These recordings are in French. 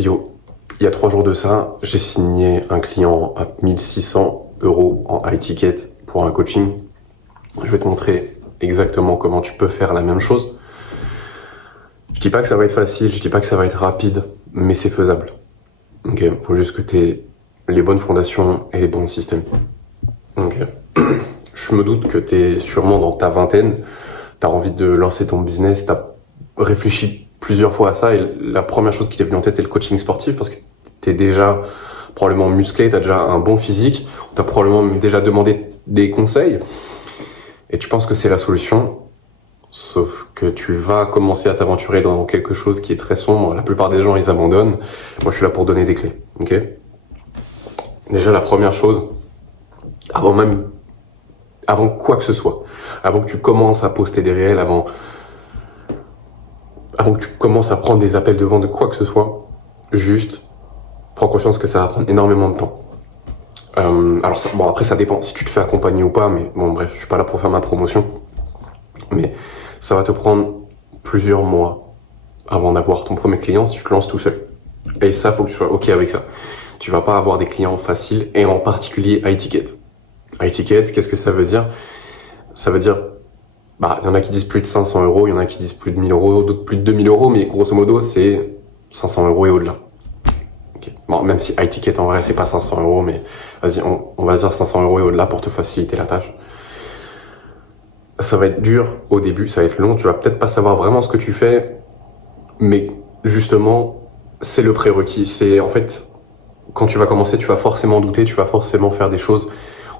Yo, il y a 3 jours de ça, j'ai signé un client à 1 600 € en high ticket pour un coaching. Je vais te montrer exactement comment tu peux faire la même chose. Je dis pas que ça va être facile, je dis pas que ça va être rapide, mais c'est faisable. Ok, faut juste que tu aies les bonnes fondations et les bons systèmes. Ok. Je me doute que tu es sûrement dans ta vingtaine, tu as envie de lancer ton business, tu as réfléchi plusieurs fois à ça et la première chose qui t'est venue en tête, c'est le coaching sportif parce que tu es déjà probablement musclé, tu as déjà un bon physique, tu as probablement déjà demandé des conseils et tu penses que c'est la solution, sauf que tu vas commencer à t'aventurer dans quelque chose qui est très sombre. La plupart des gens, ils abandonnent. Moi, je suis là pour donner des clés. Ok ? Déjà, la première chose, avant quoi que ce soit, avant que tu commences à poster des réels, avant que tu commences à prendre des appels de vente de quoi que ce soit, juste prends conscience que ça va prendre énormément de temps. Après ça dépend si tu te fais accompagner ou pas, mais bon bref, je suis pas là pour faire ma promotion, mais ça va te prendre plusieurs mois avant d'avoir ton premier client si tu te lances tout seul. Et ça, faut que tu sois ok avec ça. Tu vas pas avoir des clients faciles et en particulier high ticket. High ticket, qu'est-ce que ça veut dire ? Ça veut dire, il y en a qui disent plus de 500 €, il y en a qui disent plus de 1 000 €, d'autres plus de 2 000 €, mais grosso modo, c'est 500 € et au-delà. Okay. Bon, même si high ticket, en vrai, c'est pas 500 €, mais vas-y, on va dire 500 € et au-delà pour te faciliter la tâche. Ça va être dur au début, ça va être long, tu vas peut-être pas savoir vraiment ce que tu fais, mais justement, c'est le prérequis. C'est, en fait, quand tu vas commencer, tu vas forcément douter, tu vas forcément faire des choses.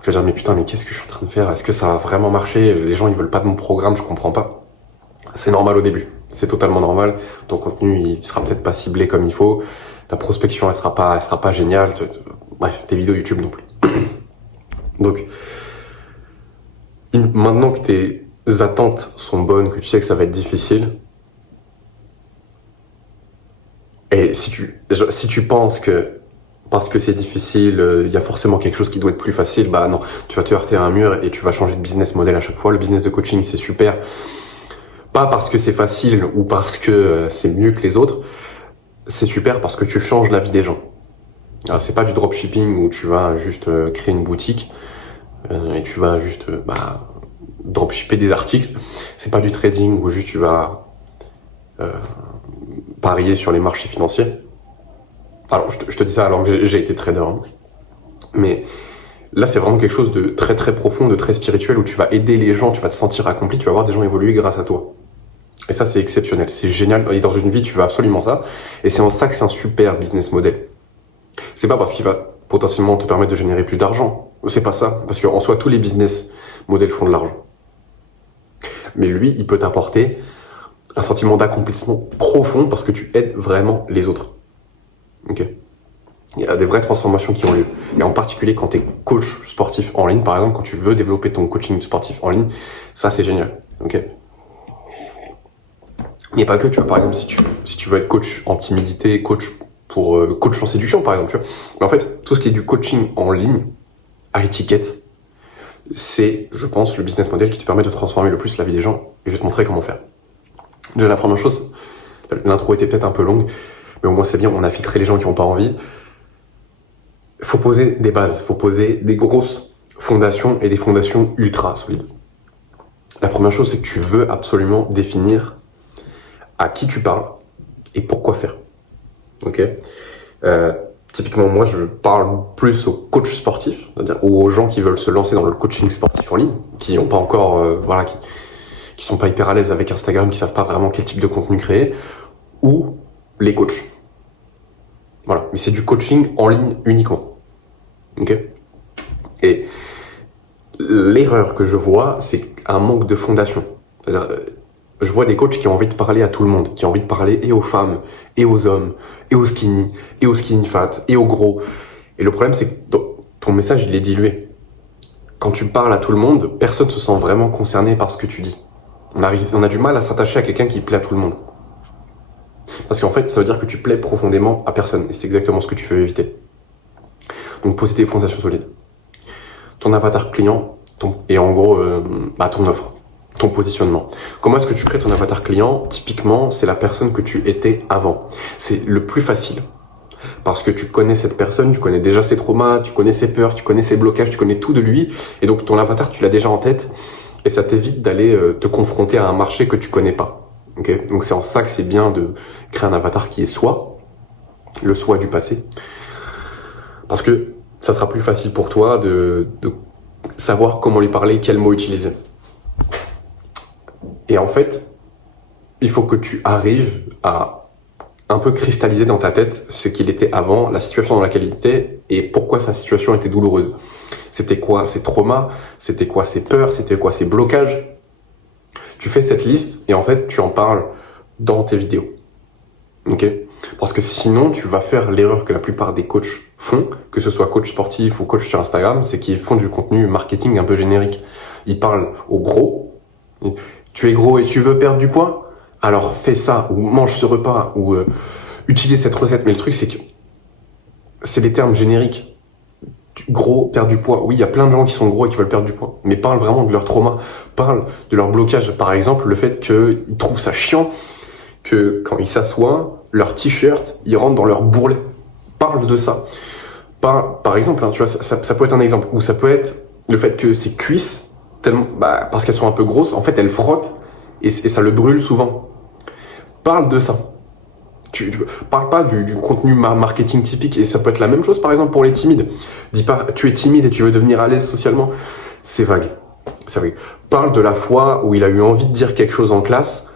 Tu vas dire, mais putain, mais qu'est-ce que je suis en train de faire ? Est-ce que ça va vraiment marcher ? Les gens, ils veulent pas de mon programme, je comprends pas. C'est normal au début. C'est totalement normal. Ton contenu, il sera peut-être pas ciblé comme il faut. Ta prospection, elle sera pas géniale. Bref, tes vidéos YouTube non plus. Donc, maintenant que tes attentes sont bonnes, que tu sais que ça va être difficile, et si tu penses que parce que c'est difficile, il y a forcément quelque chose qui doit être plus facile, bah non, tu vas te heurter à un mur et tu vas changer de business model à chaque fois. Le business de coaching, c'est super. Pas parce que c'est facile ou parce que c'est mieux que les autres, c'est super parce que tu changes la vie des gens. Alors, c'est pas du dropshipping où tu vas juste créer une boutique et tu vas juste dropshipper des articles. C'est pas du trading où juste tu vas parier sur les marchés financiers. Alors, je te dis ça alors que j'ai été trader. Hein. Mais là, c'est vraiment quelque chose de très très profond, de très spirituel, où tu vas aider les gens, tu vas te sentir accompli, tu vas voir des gens évoluer grâce à toi. Et ça, c'est exceptionnel, c'est génial. Et dans une vie, tu veux absolument ça. Et c'est en ça que c'est un super business model. C'est pas parce qu'il va potentiellement te permettre de générer plus d'argent. C'est pas ça. Parce qu'en soi, tous les business models font de l'argent. Mais lui, il peut t'apporter un sentiment d'accomplissement profond parce que tu aides vraiment les autres. Ok ? Il y a des vraies transformations qui ont lieu. Et en particulier quand tu es coach sportif en ligne, par exemple, quand tu veux développer ton coaching sportif en ligne, ça c'est génial. Ok ? Il n'y a pas que, tu vois, par exemple, si tu veux être coach en timidité, coach en séduction, par exemple, tu vois. Mais en fait, tout ce qui est du coaching en ligne, high ticket, c'est, je pense, le business model qui te permet de transformer le plus la vie des gens. Et je vais te montrer comment faire. Déjà, la première chose, l'intro était peut-être un peu longue, mais au moins c'est bien, on a filtré les gens qui n'ont pas envie. Faut poser des bases, faut poser des grosses fondations et des fondations ultra solides. La première chose, c'est que tu veux absolument définir à qui tu parles et pourquoi faire. Ok ? Typiquement, moi, je parle plus aux coachs sportifs, c'est-à-dire aux gens qui veulent se lancer dans le coaching sportif en ligne, qui n'ont pas encore, qui sont pas hyper à l'aise avec Instagram, qui savent pas vraiment quel type de contenu créer, ou les coachs. Voilà, mais c'est du coaching en ligne uniquement. Ok ? Et l'erreur que je vois, c'est un manque de fondation. C'est-à-dire, je vois des coachs qui ont envie de parler à tout le monde, qui ont envie de parler et aux femmes, et aux hommes, et aux skinny, et aux skinny fat, et aux gros. Et le problème, c'est que ton message, il est dilué. Quand tu parles à tout le monde, personne ne se sent vraiment concerné par ce que tu dis. On a du mal à s'attacher à quelqu'un qui plaît à tout le monde. Parce qu'en fait, ça veut dire que tu plais profondément à personne. Et c'est exactement ce que tu veux éviter. Donc, poser des fondations solides. Ton avatar client, et en gros, ton offre, ton positionnement. Comment est-ce que tu crées ton avatar client ? Typiquement, c'est la personne que tu étais avant. C'est le plus facile. Parce que tu connais cette personne, tu connais déjà ses traumas, tu connais ses peurs, tu connais ses blocages, tu connais tout de lui. Et donc ton avatar, tu l'as déjà en tête. Et ça t'évite d'aller te confronter à un marché que tu connais pas. Okay, donc c'est en ça que c'est bien de créer un avatar qui est soi, le soi du passé. Parce que ça sera plus facile pour toi de savoir comment lui parler, quels mots utiliser. Et en fait, il faut que tu arrives à un peu cristalliser dans ta tête ce qu'il était avant, la situation dans laquelle il était et pourquoi sa situation était douloureuse. C'était quoi ses traumas, c'était quoi ses peurs, c'était quoi ses blocages. Tu fais cette liste et en fait, tu en parles dans tes vidéos. Ok ? Parce que sinon, tu vas faire l'erreur que la plupart des coachs font, que ce soit coach sportif ou coach sur Instagram, c'est qu'ils font du contenu marketing un peu générique. Ils parlent au gros. Tu es gros et tu veux perdre du poids ? Alors fais ça, ou mange ce repas, ou utilise cette recette. Mais le truc, c'est que c'est des termes génériques. Gros, perdre du poids. Oui, il y a plein de gens qui sont gros et qui veulent perdre du poids. Mais parle vraiment de leur trauma. Parle de leur blocage. Par exemple, le fait qu'ils trouvent ça chiant que quand ils s'assoient, leur t-shirt, ils rentrent dans leur bourrelet. Parle de ça. Par exemple, hein, tu vois, ça peut être un exemple. Ou ça peut être le fait que ses cuisses, tellement, parce qu'elles sont un peu grosses, en fait, elles frottent et ça le brûle souvent. Parle de ça. Tu parle pas du contenu marketing typique, et ça peut être la même chose par exemple pour les timides. Dis pas tu es timide et tu veux devenir à l'aise socialement. C'est vague. C'est vague. Parle de la fois où il a eu envie de dire quelque chose en classe,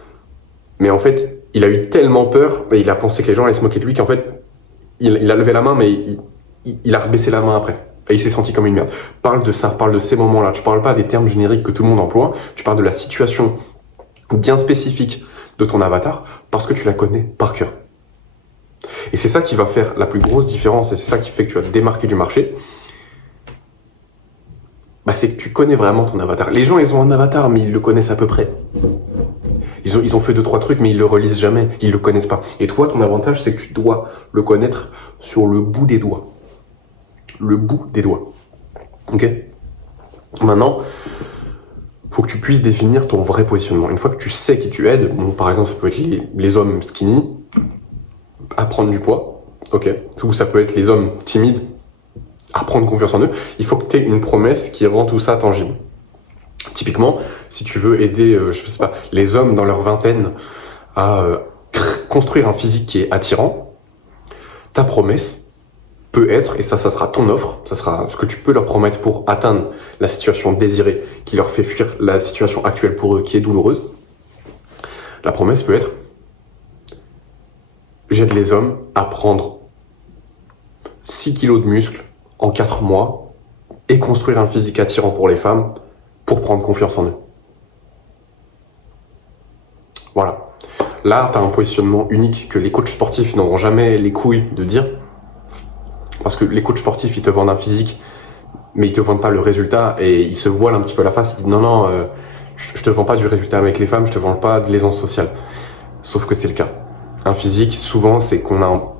mais en fait il a eu tellement peur et il a pensé que les gens allaient se moquer de lui qu'en fait il a levé la main mais il a rebaissé la main après. Et il s'est senti comme une merde. Parle de ça, parle de ces moments-là. Tu parles pas des termes génériques que tout le monde emploie, tu parles de la situation bien spécifique de ton avatar parce que tu la connais par cœur. Et c'est ça qui va faire la plus grosse différence et c'est ça qui fait que tu vas te démarquer du marché. C'est que tu connais vraiment ton avatar. Les gens, ils ont un avatar, mais ils le connaissent à peu près. Ils ont fait 2-3 trucs, mais ils le relisent jamais. Ils le connaissent pas. Et toi, ton avantage, c'est que tu dois le connaître sur le bout des doigts. Le bout des doigts. Ok ? Maintenant, faut que tu puisses définir ton vrai positionnement. Une fois que tu sais qui tu aides, donc par exemple, ça peut être les hommes skinny, à prendre du poids, ok, ou ça peut être les hommes timides à prendre confiance en eux. Il faut que tu aies une promesse qui rend tout ça tangible. Typiquement, si tu veux aider, je sais pas, les hommes dans leur vingtaine à construire un physique qui est attirant, ta promesse peut être, et ça sera ton offre, ça sera ce que tu peux leur promettre pour atteindre la situation désirée qui leur fait fuir la situation actuelle pour eux qui est douloureuse. La promesse peut être: j'aide les hommes à prendre 6 kilos de muscles en 4 mois et construire un physique attirant pour les femmes pour prendre confiance en eux. Voilà. Là, tu as un positionnement unique que les coachs sportifs n'auront jamais les couilles de dire. Parce que les coachs sportifs, ils te vendent un physique, mais ils te vendent pas le résultat et ils se voilent un petit peu la face. Ils disent non, je te vends pas du résultat avec les femmes, je te vends pas de l'aisance sociale. Sauf que c'est le cas. Un physique, souvent, c'est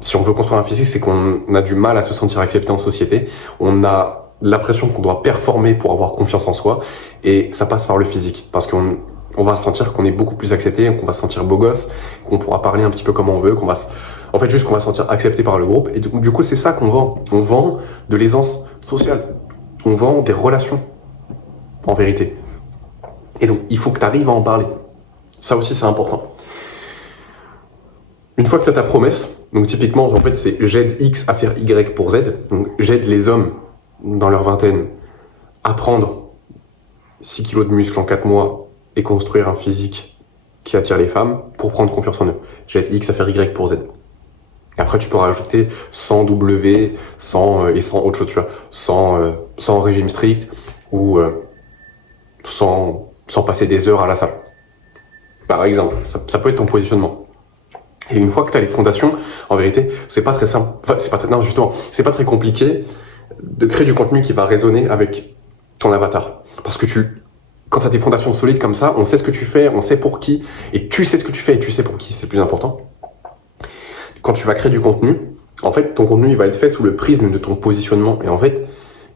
si on veut construire un physique, c'est qu'on a du mal à se sentir accepté en société. On a l'impression qu'on doit performer pour avoir confiance en soi, et ça passe par le physique, parce qu'on va sentir qu'on est beaucoup plus accepté, qu'on va se sentir beau gosse, qu'on pourra parler un petit peu comme on veut, qu'on va se sentir accepté par le groupe, et du coup, c'est ça qu'on vend. On vend de l'aisance sociale. On vend des relations, en vérité. Et donc, il faut que tu arrives à en parler. Ça aussi, c'est important. Une fois que tu as ta promesse, donc typiquement, en fait, c'est j'aide X à faire Y pour Z. Donc, j'aide les hommes dans leur vingtaine à prendre 6 kilos de muscles en 4 mois et construire un physique qui attire les femmes pour prendre confiance en eux. J'aide X à faire Y pour Z. Après, tu peux rajouter sans W, sans autre chose, tu vois, sans régime strict ou sans passer des heures à la salle. Par exemple, ça peut être ton positionnement. Et une fois que tu as les fondations, en vérité, c'est pas très simple. Enfin, c'est pas très compliqué de créer du contenu qui va résonner avec ton avatar. Parce que quand tu as des fondations solides comme ça, on sait ce que tu fais, on sait pour qui, et tu sais ce que tu fais et tu sais pour qui, c'est le plus important. Quand tu vas créer du contenu, en fait, ton contenu, il va être fait sous le prisme de ton positionnement. Et en fait,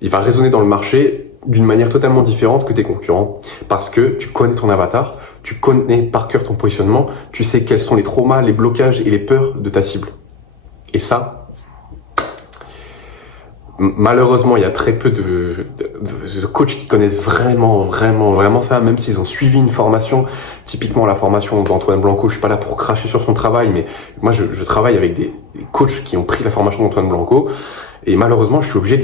il va résonner dans le marché d'une manière totalement différente que tes concurrents. Parce que tu connais ton avatar, tu connais par cœur ton positionnement, tu sais quels sont les traumas, les blocages et les peurs de ta cible. Et ça, Malheureusement, il y a très peu de coachs qui connaissent vraiment ça, même s'ils ont suivi une formation. Typiquement, la formation d'Antoine Blanco, je suis pas là pour cracher sur son travail, mais moi, je travaille avec des coachs qui ont pris la formation d'Antoine Blanco, et malheureusement, je suis obligé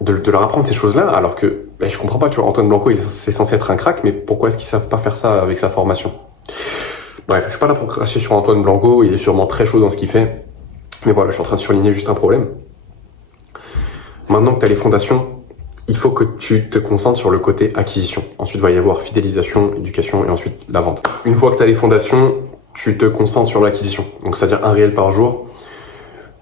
de leur apprendre ces choses-là, alors que je comprends pas, tu vois, Antoine Blanco, c'est censé être un crack, mais pourquoi est-ce qu'ils savent pas faire ça avec sa formation? Bref, je suis pas là pour cracher sur Antoine Blanco, il est sûrement très chaud dans ce qu'il fait, mais voilà, je suis en train de surligner juste un problème. Maintenant que tu as les fondations, il faut que tu te concentres sur le côté acquisition. Ensuite, il va y avoir fidélisation, éducation et ensuite la vente. Une fois que tu as les fondations, tu te concentres sur l'acquisition. Donc, c'est-à-dire un réel par jour,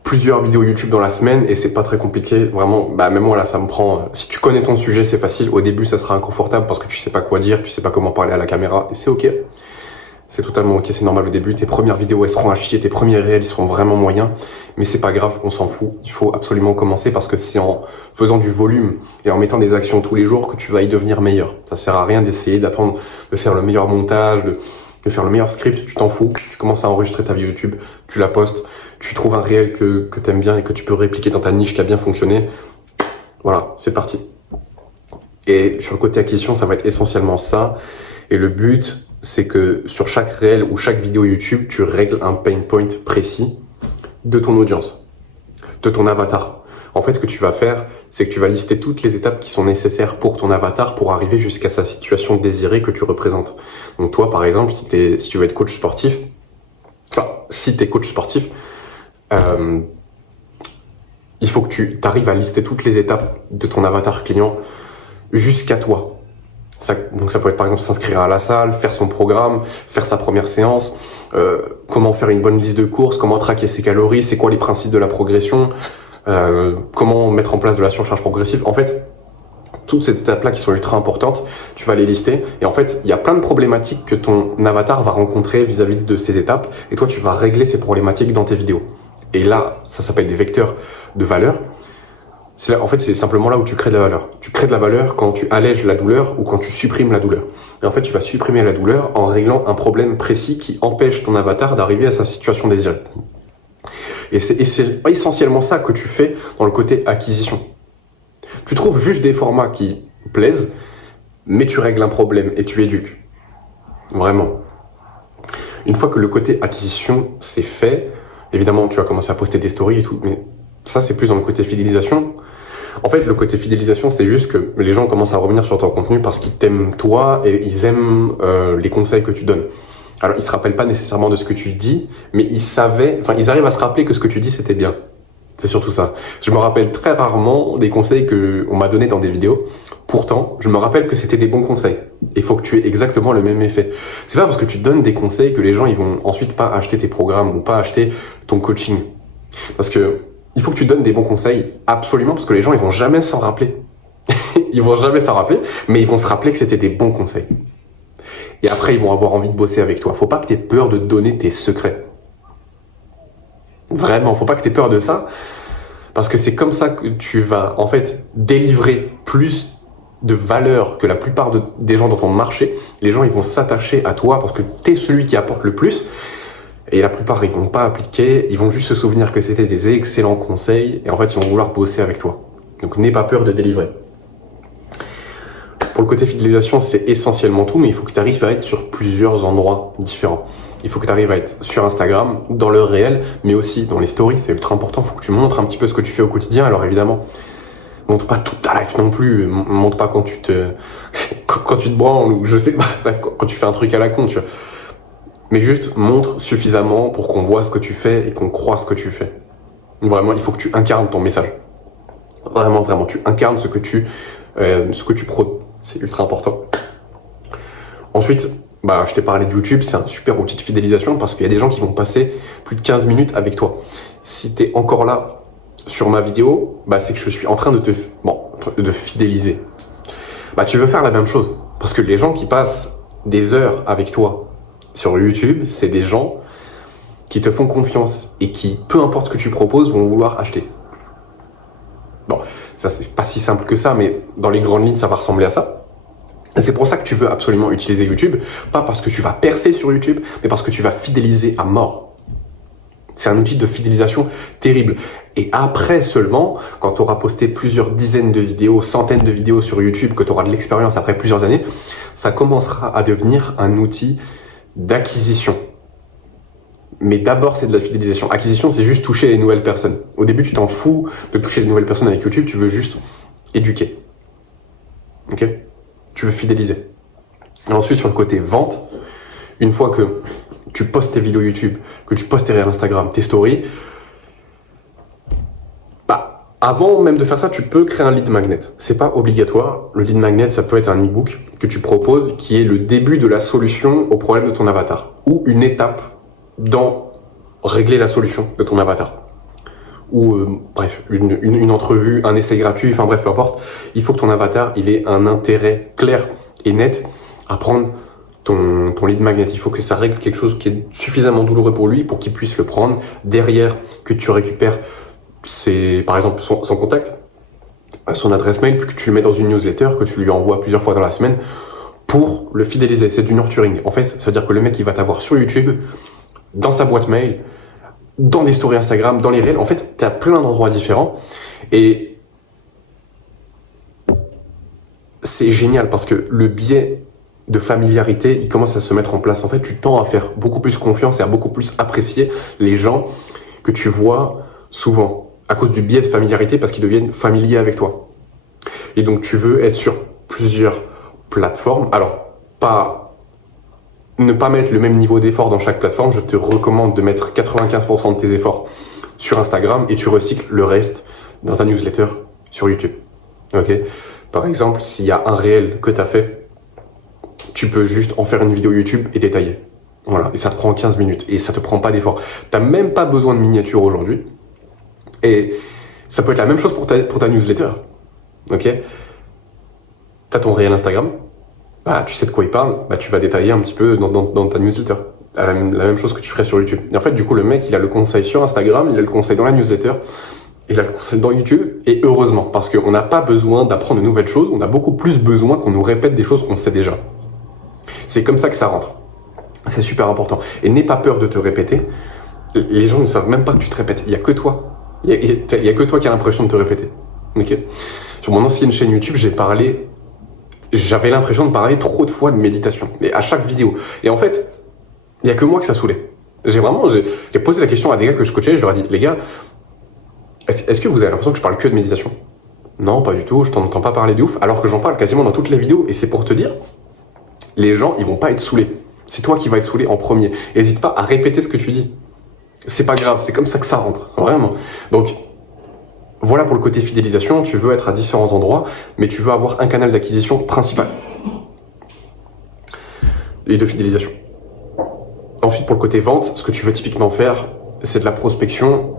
plusieurs vidéos YouTube dans la semaine et c'est pas très compliqué. Vraiment, même moi là, ça me prend... Si tu connais ton sujet, c'est facile. Au début, ça sera inconfortable parce que tu sais pas quoi dire, tu sais pas comment parler à la caméra et c'est ok. C'est totalement ok, c'est normal au début. Tes premières vidéos, elles seront à chier, tes premiers réels, ils seront vraiment moyens. Mais c'est pas grave, on s'en fout. Il faut absolument commencer parce que c'est en faisant du volume et en mettant des actions tous les jours que tu vas y devenir meilleur. Ça sert à rien d'essayer d'attendre de faire le meilleur montage, de faire le meilleur script, tu t'en fous. Tu commences à enregistrer ta vidéo YouTube, tu la postes, tu trouves un réel que t'aimes bien et que tu peux répliquer dans ta niche qui a bien fonctionné. Voilà, c'est parti. Et sur le côté acquisition, ça va être essentiellement ça. Et le but, c'est que sur chaque réel ou chaque vidéo YouTube, tu règles un pain point précis de ton audience, de ton avatar. En fait, ce que tu vas faire, c'est que tu vas lister toutes les étapes qui sont nécessaires pour ton avatar pour arriver jusqu'à sa situation désirée que tu représentes. Donc toi, par exemple, si tu veux être coach sportif, si t'es coach sportif, il faut que tu arrives à lister toutes les étapes de ton avatar client jusqu'à toi. Donc ça peut être par exemple s'inscrire à la salle, faire son programme, faire sa première séance, comment faire une bonne liste de courses, comment traquer ses calories, c'est quoi les principes de la progression, comment mettre en place de la surcharge progressive. En fait, toutes ces étapes-là qui sont ultra importantes, tu vas les lister. Et en fait, il y a plein de problématiques que ton avatar va rencontrer vis-à-vis de ces étapes. Et toi, tu vas régler ces problématiques dans tes vidéos. Et là, ça s'appelle des vecteurs de valeur. En fait, c'est simplement là où tu crées de la valeur. Tu crées de la valeur quand tu allèges la douleur ou quand tu supprimes la douleur. Et en fait, tu vas supprimer la douleur en réglant un problème précis qui empêche ton avatar d'arriver à sa situation désirée. Et c'est essentiellement ça que tu fais dans le côté acquisition. Tu trouves juste des formats qui plaisent, mais tu règles un problème et tu éduques. Vraiment. Une fois que le côté acquisition, c'est fait, évidemment, tu vas commencer à poster des stories et tout, mais ça, c'est plus dans le côté fidélisation. En fait, le côté fidélisation, c'est juste que les gens commencent à revenir sur ton contenu parce qu'ils t'aiment toi et ils aiment les conseils que tu donnes. Alors, ils se rappellent pas nécessairement de ce que tu dis, mais ils arrivent à se rappeler que ce que tu dis, c'était bien. C'est surtout ça. Je me rappelle très rarement des conseils que on m'a donnés dans des vidéos. Pourtant, je me rappelle que c'était des bons conseils. Il faut que tu aies exactement le même effet. C'est pas parce que tu donnes des conseils que les gens, ils vont ensuite pas acheter tes programmes ou pas acheter ton coaching. Parce que il faut que tu donnes des bons conseils, absolument, parce que les gens, ils vont jamais s'en rappeler. Ils vont jamais s'en rappeler, mais ils vont se rappeler que c'était des bons conseils. Et après, ils vont avoir envie de bosser avec toi. Faut pas que tu aies peur de donner tes secrets. Vraiment, faut pas que tu aies peur de ça, parce que c'est comme ça que tu vas, en fait, délivrer plus de valeur que la plupart des gens dans ton marché. Les gens, ils vont s'attacher à toi parce que tu es celui qui apporte le plus. Et la plupart, ils vont pas appliquer, ils vont juste se souvenir que c'était des excellents conseils, et en fait, ils vont vouloir bosser avec toi. Donc, n'aie pas peur de délivrer. Pour le côté fidélisation, c'est essentiellement tout, mais il faut que tu arrives à être sur plusieurs endroits différents. Il faut que tu arrives à être sur Instagram, dans le réel, mais aussi dans les stories, c'est ultra important. Il faut que tu montres un petit peu ce que tu fais au quotidien. Alors évidemment, montre pas toute ta life non plus, montre pas quand tu te branles, ou je sais pas, bref, quand tu fais un truc à la con, tu vois. Mais juste montre suffisamment pour qu'on voit ce que tu fais et qu'on croit ce que tu fais. Vraiment, il faut que tu incarnes ton message. Vraiment, tu incarnes ce que tu prônes. C'est ultra important. Ensuite, je t'ai parlé de YouTube, c'est un super outil de fidélisation parce qu'il y a des gens qui vont passer plus de 15 minutes avec toi. Si t'es encore là sur ma vidéo, c'est que je suis en train de de fidéliser. Tu veux faire la même chose. Parce que les gens qui passent des heures avec toi sur YouTube, c'est des gens qui te font confiance et qui, peu importe ce que tu proposes, vont vouloir acheter. Bon, ça c'est pas si simple que ça, mais dans les grandes lignes, ça va ressembler à ça. Et c'est pour ça que tu veux absolument utiliser YouTube, pas parce que tu vas percer sur YouTube, mais parce que tu vas fidéliser à mort. C'est un outil de fidélisation terrible. Et après seulement, quand tu auras posté plusieurs dizaines de vidéos, centaines de vidéos sur YouTube, que tu auras de l'expérience après plusieurs années, ça commencera à devenir un outil d'acquisition. Mais d'abord, c'est de la fidélisation. Acquisition, c'est juste toucher les nouvelles personnes. Au début, tu t'en fous de toucher les nouvelles personnes avec YouTube, tu veux juste éduquer. Ok ? Tu veux fidéliser. Et ensuite, sur le côté vente, une fois que tu postes tes vidéos YouTube, que tu postes tes réels Instagram, tes stories, avant même de faire ça, tu peux créer un lead magnet. C'est pas obligatoire. Le lead magnet, ça peut être un e-book que tu proposes qui est le début de la solution au problème de ton avatar ou une étape dans régler la solution de ton avatar. Ou bref, une entrevue, un essai gratuit, enfin bref, peu importe. Il faut que ton avatar, il ait un intérêt clair et net à prendre ton lead magnet. Il faut que ça règle quelque chose qui est suffisamment douloureux pour lui pour qu'il puisse le prendre. Derrière, que tu récupères par exemple son contact, son adresse mail, puis que tu le mets dans une newsletter, que tu lui envoies plusieurs fois dans la semaine pour le fidéliser. C'est du nurturing. En fait, ça veut dire que le mec, il va t'avoir sur YouTube, dans sa boîte mail, dans des stories Instagram, dans les réels. En fait, tu as plein d'endroits différents et c'est génial parce que le biais de familiarité, il commence à se mettre en place. En fait, tu tends à faire beaucoup plus confiance et à beaucoup plus apprécier les gens que tu vois souvent à cause du biais de familiarité parce qu'ils deviennent familiers avec toi. Et donc, tu veux être sur plusieurs plateformes. Alors, ne pas mettre le même niveau d'effort dans chaque plateforme. Je te recommande de mettre 95% de tes efforts sur Instagram et tu recycles le reste dans ta newsletter sur YouTube. Ok ? Par exemple, s'il y a un réel que tu as fait, tu peux juste en faire une vidéo YouTube et détailler. Voilà. Et ça te prend 15 minutes et ça te prend pas d'effort. Tu n'as même pas besoin de miniature aujourd'hui. Et ça peut être la même chose pour ta newsletter. Ok ? Tu as ton réel Instagram. Tu sais de quoi il parle. Tu vas détailler un petit peu dans ta newsletter. La même chose que tu ferais sur YouTube. Et en fait, du coup, le mec, il a le conseil sur Instagram, il a le conseil dans la newsletter, il a le conseil dans YouTube. Et heureusement, parce qu'on n'a pas besoin d'apprendre de nouvelles choses. On a beaucoup plus besoin qu'on nous répète des choses qu'on sait déjà. C'est comme ça que ça rentre. C'est super important. Et n'aie pas peur de te répéter. Les gens ne savent même pas que tu te répètes. Il n'y a que toi. Il y a que toi qui as l'impression de te répéter. Ok ? Sur mon ancienne chaîne YouTube, j'avais l'impression de parler trop de fois de méditation. Et à chaque vidéo. Et en fait, il n'y a que moi que ça saoulait. J'ai posé la question à des gars que je coachais, je leur ai dit, les gars, est-ce que vous avez l'impression que je parle que de méditation ? Non, pas du tout, je t'en entends pas parler de ouf, alors que j'en parle quasiment dans toutes les vidéos. Et c'est pour te dire, les gens, ils vont pas être saoulés. C'est toi qui vas être saoulé en premier. N'hésite pas à répéter ce que tu dis. C'est pas grave, c'est comme ça que ça rentre, vraiment. Donc, voilà pour le côté fidélisation, tu veux être à différents endroits, mais tu veux avoir un canal d'acquisition principal. Et de fidélisation. Ensuite, pour le côté vente, ce que tu veux typiquement faire, c'est de la prospection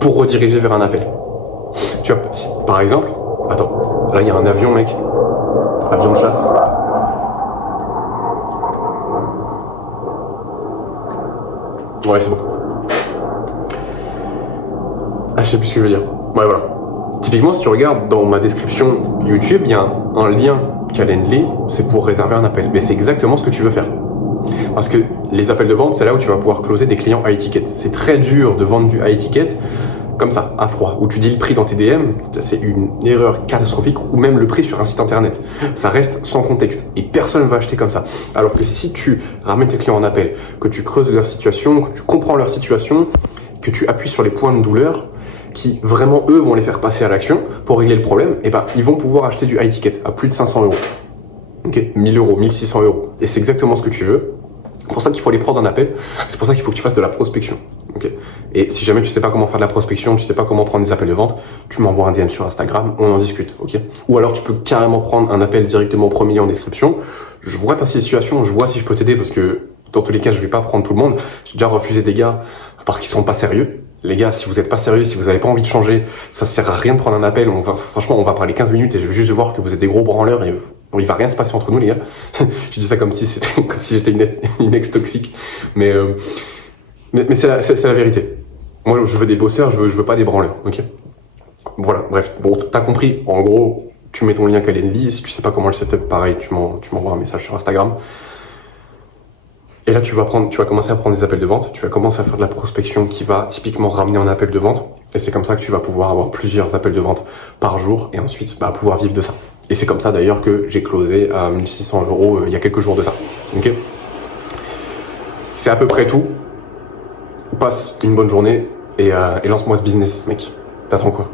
pour rediriger vers un appel. Tu vois, par exemple, attends, là il y a un avion, mec. Avion de chasse. Ouais, c'est bon. Je sais plus ce que je veux dire. Ouais, voilà. Typiquement, si tu regardes dans ma description YouTube, il y a un lien Calendly, c'est pour réserver un appel. Mais c'est exactement ce que tu veux faire. Parce que les appels de vente, c'est là où tu vas pouvoir closer des clients high ticket. C'est très dur de vendre du high ticket comme ça, à froid, où tu dis le prix dans tes DM, c'est une erreur catastrophique, ou même le prix sur un site internet. Ça reste sans contexte et personne ne va acheter comme ça. Alors que si tu ramènes tes clients en appel, que tu creuses leur situation, que tu comprends leur situation, que tu appuies sur les points de douleur qui vraiment eux vont les faire passer à l'action pour régler le problème, et ils vont pouvoir acheter du high ticket à plus de 500 euros. Ok, 1000 euros, 1600 euros. Et c'est exactement ce que tu veux. C'est pour ça qu'il faut les prendre en appel. C'est pour ça qu'il faut que tu fasses de la prospection. Okay. Et si jamais tu sais pas comment faire de la prospection, tu sais pas comment prendre des appels de vente, tu m'envoies un DM sur Instagram, on en discute. Ok. Ou alors tu peux carrément prendre un appel directement premier en description. Je vois ta situation, je vois si je peux t'aider parce que dans tous les cas, je vais pas prendre tout le monde. J'ai déjà refusé des gars parce qu'ils sont pas sérieux. Les gars, si vous êtes pas sérieux, si vous avez pas envie de changer, ça sert à rien de prendre un appel. Franchement, on va parler 15 minutes et je vais juste voir que vous êtes des gros branleurs et bon, il va rien se passer entre nous, les gars. Je dis ça comme si j'étais une ex toxique. Mais c'est la vérité. Moi, je veux des bosseurs, je veux pas des branleurs, ok ? Voilà, bref. Bon, t'as compris. En gros, tu mets ton lien Calendly. Si tu sais pas comment le setup, pareil, tu m'envoies un message sur Instagram. Et là, tu vas commencer à prendre des appels de vente. Tu vas commencer à faire de la prospection qui va typiquement ramener un appel de vente. Et c'est comme ça que tu vas pouvoir avoir plusieurs appels de vente par jour et ensuite pouvoir vivre de ça. Et c'est comme ça d'ailleurs que j'ai closé à 1600 € il y a quelques jours de ça. Ok ? C'est à peu près tout. Passe une bonne journée et lance-moi ce business, mec. T'attends quoi ?